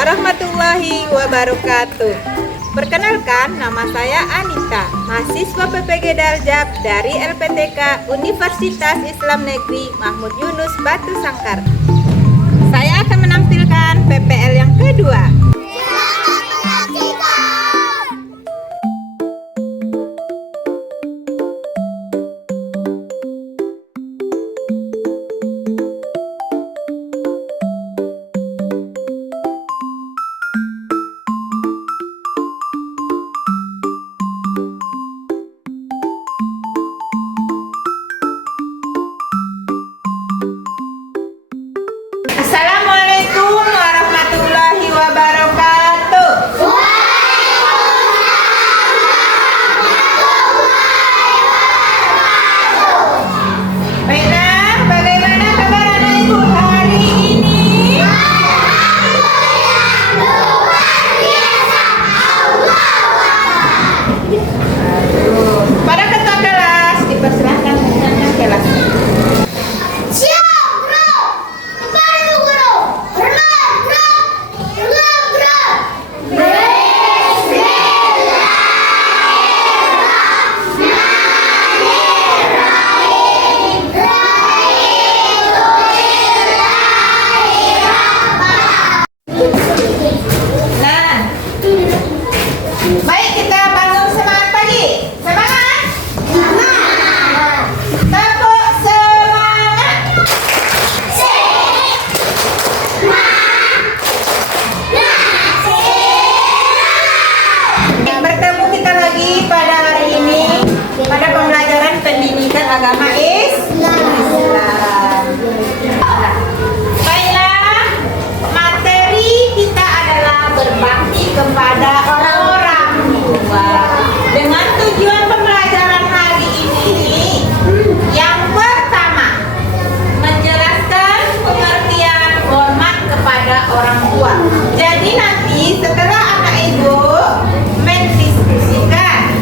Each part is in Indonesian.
warahmatullahi wabarakatuh. Perkenalkan, nama saya Anita, mahasiswa PPG Daljab dari LPTK Universitas Islam Negeri Mahmud Yunus Batu Sangkar. Saya akan menampilkan PPL yang kedua. Assalamualaikum warahmatullahi wabarakatuh. Baiklah, bagaimana kabar anak ibu hari ini? Pada ketua kelas dipersilahkan mengingatkan kelas. Baik, kita bangun semangat pagi. Semangat! Semangat! Tepuk semangat! Bertemu kita lagi pada hari ini pada pembelajaran pendidikan agama Islam. Baiklah, materi kita adalah berbakti kepada orang-orang tua. Dengan tujuan pembelajaran hari ini, yang pertama, menjelaskan pengertian hormat kepada orang tua. Jadi nanti setelah anak ibu mendiskusikan,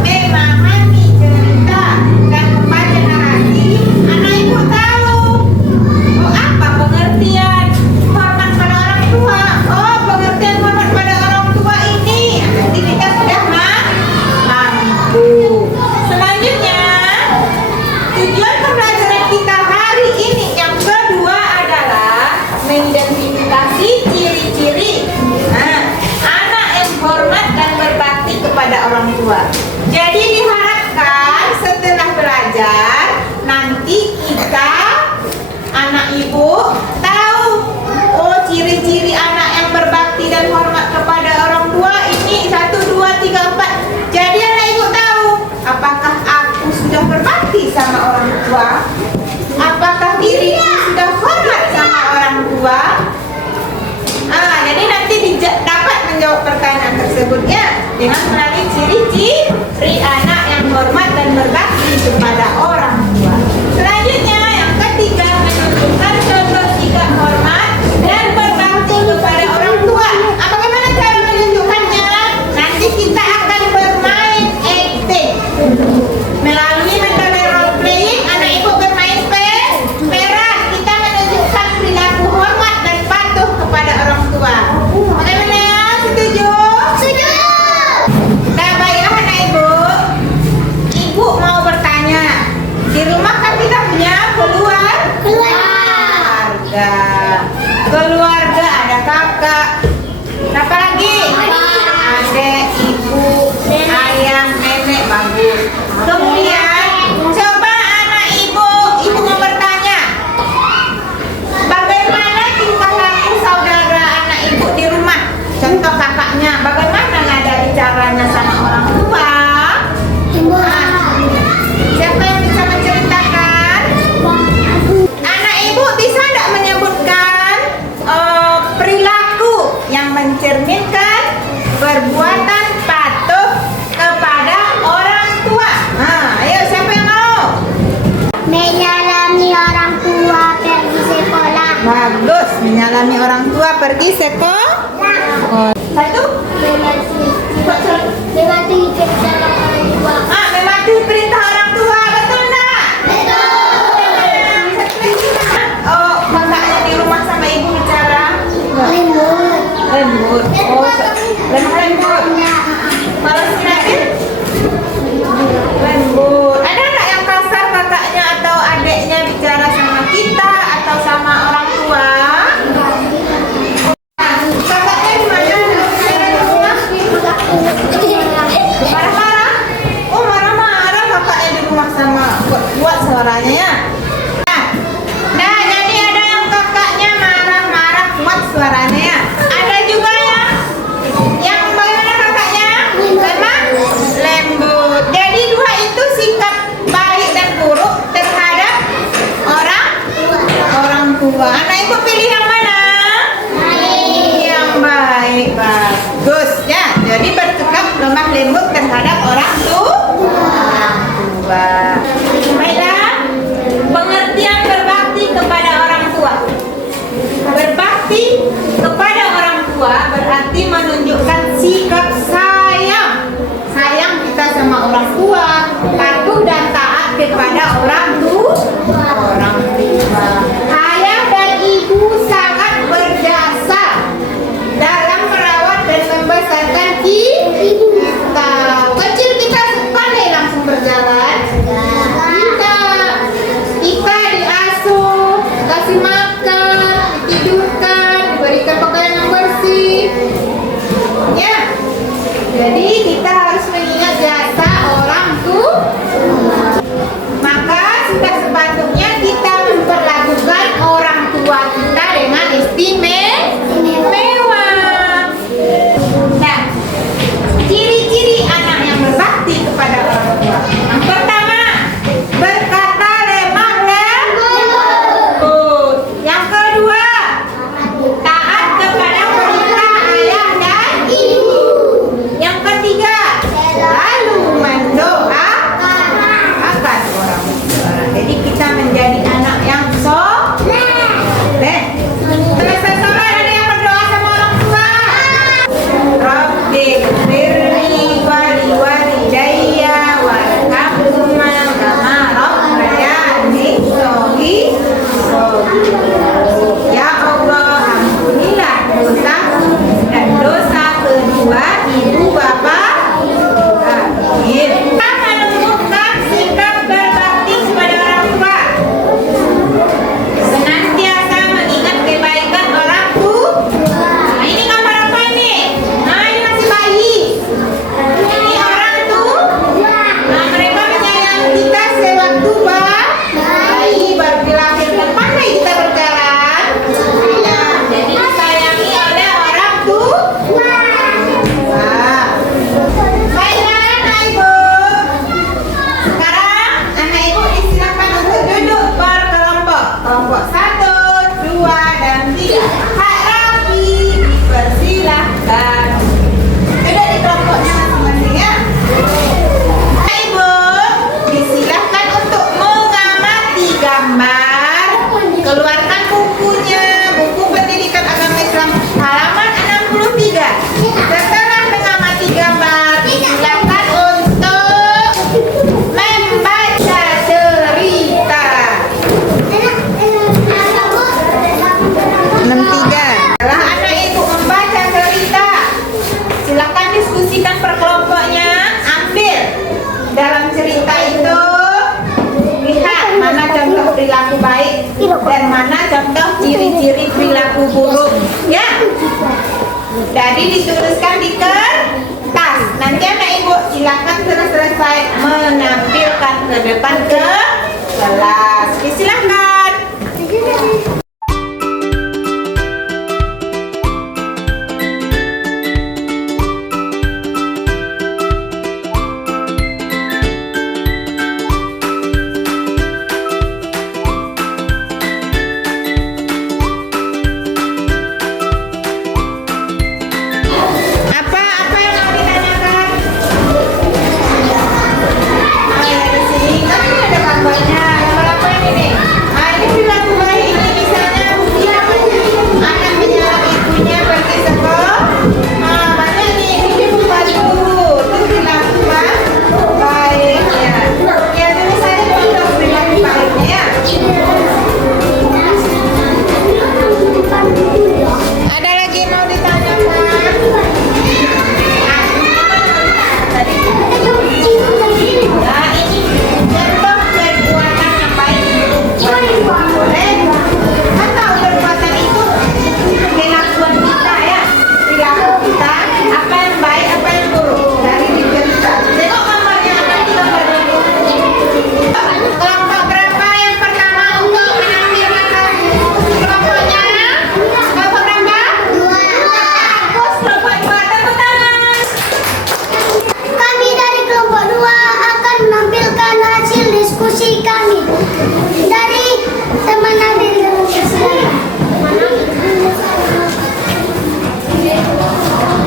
memahami cerita dan membaca narasi, anak ibu tahu apa pengertian hormat pada orang tua. Oh, pengertian hormat pada orang tua ini nanti kita sudah mampu. Selanjutnya, tujuan pembelajaran kita hari ini yang kedua adalah mengidentifikasi ciri-ciri anak yang hormat dan berbakti kepada orang tua. Jadi diharapkan setelah belajar nanti kita anak ibu tahu, oh, ciri-ciri anak yang berbakti dan hormat kepada orang tua ini 1, 2, 3, 4. Jadi anak ibu tahu, apakah aku sudah berbakti sama orang tua? Apakah diriku sudah hormat sama orang tua? Jadi nanti dapat menjawab pertanyaan tersebut ya, dengan melalui ciri-ciri anak yang hormat dan berbakti kepada orang tua. Selanjutnya yang ketiga, menunjukkan contoh sikap hormat dan berbakti kepada orang tua. Bagaimana cara menunjukkannya? Nanti kita akan bermain acting. Melalui metode role playing, anak ibu bermain peran. Kita menunjukkan perilaku hormat dan patuh kepada orang tua. Bagaimana? Setuju? Setuju. Nah, baiklah anak ibu. Ibu mau bertanya. Di rumah kan kita punya keluarga, ada kakak. Apa lagi? Adik, ibu, ayah, nenek, bagus. Kemudian coba anak ibu mau bertanya, bagaimana tingkah laku saudara anak ibu di rumah? Contoh kakaknya, bagaimana nada bicaranya sama orang tua? Siapa yang bisa menceritakan? Anak ibu bisa tidak menyebutkan perilaku yang mencerminkan perbuatan patuh kepada orang tua? Ayo, siapa yang mau? Menyalami orang tua pergi sekolah. Bagus, menyalami orang tua pergi sekolah. Satu? Mematuhi perintah orang tua. Mematuhi perintah orang tua, betul enggak? Betul. Oh, kakaknya di rumah sama ibu bicara? Lembut. lembut. Oh, lembut. Kalau si Nabil lembut. Ada nggak yang kasar kakaknya atau adiknya bicara sama kita atau sama orang tua? Kakaknya di mana? Ada di rumah? Marah-marah? Oh, marah-marah kakaknya di rumah sama kuat suaranya ya. Nah, jadi ada yang kakaknya marah-marah kuat suaranya ya. Ada juga yang bagaimana kakaknya? Lemah, lembut. Jadi dua itu sikap baik dan buruk terhadap orang tua. Anak ibu pilih yang mana? Yang baik, bagus ya. Jadi bersikap lemah lembut terhadap orang tua. Baiklah, pengertian berbakti kepada orang tua. Berbakti kepada orang tua berarti menunjukkan sikap sayang. Sayang kita sama orang tua, patuh dan taat kepada orang tua. Ayah dan ibu sangat berjasa dalam merawat dan membesarkan kita. Kecil kita pandai langsung berjalan. Kita diasuh, kasih makan, ditidurkan, diberikan pakaian yang bersih. Ya. Jadi kita harus mengingat jasa orang tua. Maka sudah sepatutnya kita memperlakukan orang tua kita dengan istimewa. Nah, ciri-ciri anak yang berbakti kepada orang tua. Yang pertama, berkata lemah lembut. Yang kedua, taat kepada perintah ayah dan ibu. Yang ketiga, selalu mendoakan orang tua. Jadi kita menjadi anak yang soleh. Selesai sholat ada yang berdoa sama orang tua. Rabbi firli wali walidayya warhamhuma kama rabbayani shaghira. Ya Allah, ampunilah dosaku dan dosa kedua ibu bapak. Amin. Kita menumbuhkan sikap berbakti kepada orang tua. Senantiasa mengingat kebaikan orang tua. Nah, ini gambar apa ini? Nah, ini masih bayi. Ini orang tua. Nah, mereka menyayangi kita sewaktu bayi baru dilahirkan. Pandai kita berjalan. Nah, jadi disayangi oleh orang tua. Baiklah anak ibu. Sekarang anak ibu disilakan untuk duduk berkelompok. Kelompok 1, 2, dan 3. Kak Rafi dipersilahkan. Duduk di kelompoknya masing-masing ya. Anak ibu disilahkan untuk mengamati gambar. Keluarkan bukunya, buku pendidikan agama Islam halaman 63. Setelah mengamati gambar, disilakan untuk membaca cerita. 63. Setelah anak ibu membaca cerita, silakan diskusikan per kelompoknya. Ambil dalam cerita itu, lihat mana contoh perilaku baik dan mana contoh ciri-ciri perilaku buruk. Ya. Jadi dituliskan di kertas. Nanti anak ibu silakan setelah selesai menampilkan ke depan ke kelas. Oke, silakan. Apa yang mau ditanyakan? Di sini kan ada gambarnya. Gambar apa ini nih? Ini perilaku baik ini bisa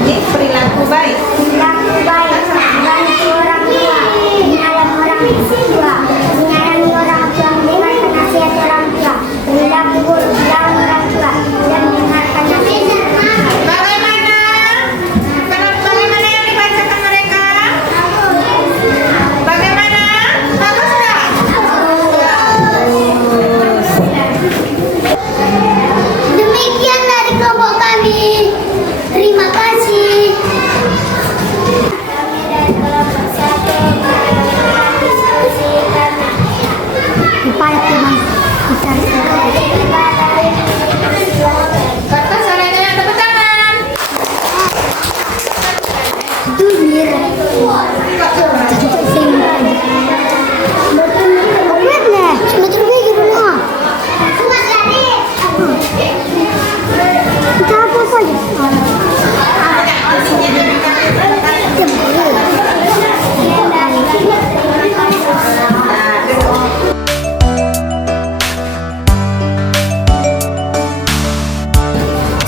Ini perilaku baik. Perilaku baik, bantu orang tua, menyayang orang tua, menyayangi orang tua, mendengarkan nasihat orang tua, perilaku buruk, melawan orang tua, dan mendengarkan nasihat orang tua. Bagaimana yang dibacakan mereka? Bagaimana? Bagus nggak? Demikian dari kelompok kami. Terima kasih. Kami dari kelompok 1 melakukan diskusi kami. Kertas suaranya tepuk tangan.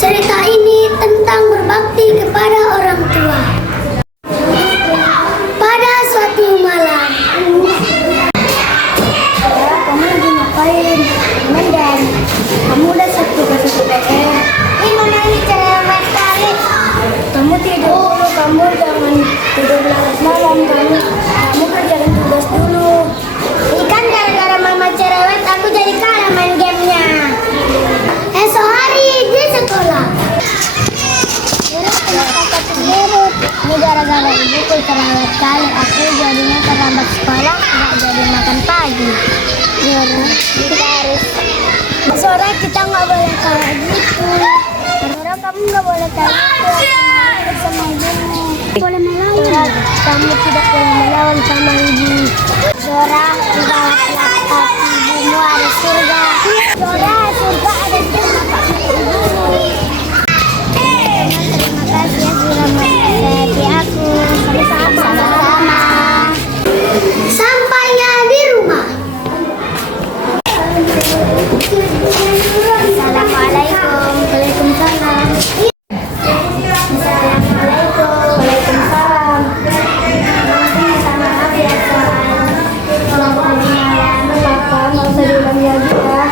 Cerita ini tentang berbakti kepada orang tua. Pada suatu malam, kamu lagi ngapain? Dan kamu udah satu PR. Ini mana ini cerewet kali. Kamu tidur dulu, kamu jangan tidur larut malam. Kamu kerjakan tugas dulu. Ikan gara-gara mama cerewet, aku jadi kalah main gamenya. Esok hari di sekolah. Ini gara-gara ibuku cerewet kali. Aku jadinya terlambat sekolah, nggak jadi makan pagi. Kita harus sore kita nggak boleh kayak gitu. Karena kamu nggak boleh kayak gitu sama ibumu. Boleh melawan. Kamu tidak boleh melawan sama ibu. Sora tidak laki-laki ibumu ada surga. Sora surga ada di tempat ibumu. Terima kasih ya sudah menasihati aku. Sama-sama. Sampainya di rumah. Assalamualaikum. Waalaikumsalam. Assalamualaikum. Waalaikumsalam. Minta maaf ya soal kelompoknya Bapak mau diulang lagi ya.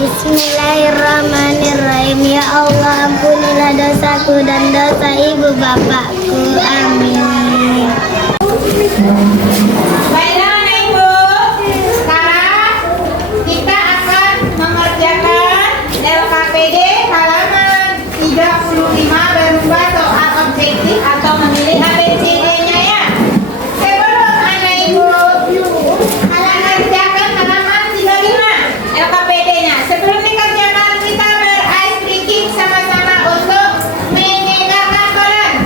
Bismillahirrahmanirrahim. Ya Allah, ampunilah dosaku dan dosa ibu bapakku. Amin. Baiklah anak ibu, sekarang kita akan mengerjakan LKPD halaman 35 berubah soal objektif atau memilih ABCD-nya ya. Sebelum anak ibu mengerjakan halaman 35 LKPD-nya, sebelum dikerjakan kita ber-ice breaking sama-sama untuk menyegarkan badan.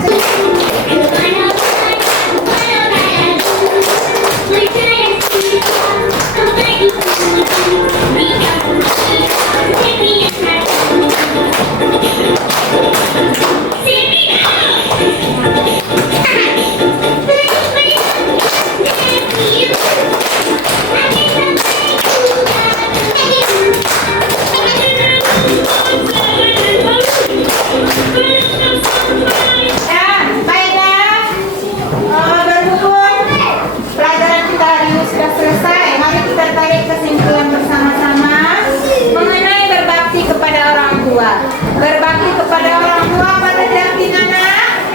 Berbakti kepada orang tua pada arti anak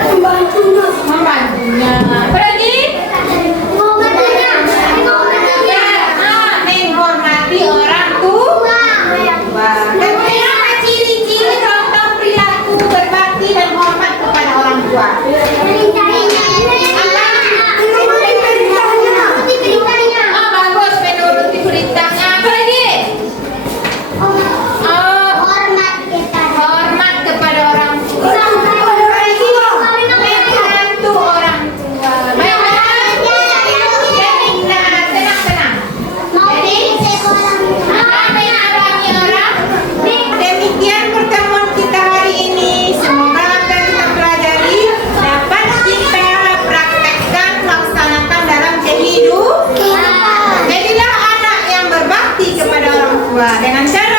membantunya. Apa lagi? Menghormati orang tua. Kemudian apa ciri-ciri contoh perilaku berbakti dan hormat kepada orang tua? Oh bagus, menuruti perintahnya. Apa lagi? Hormat kepada orang tua. Membantu orang tua. Tenang. Menyayangi orang. Demikian pertemuan kita hari ini. Semoga apa yang kita pelajari dapat kita praktekkan, laksanakan dalam kehidupan. Jadilah anak yang berbakti kepada orang tua dengan cara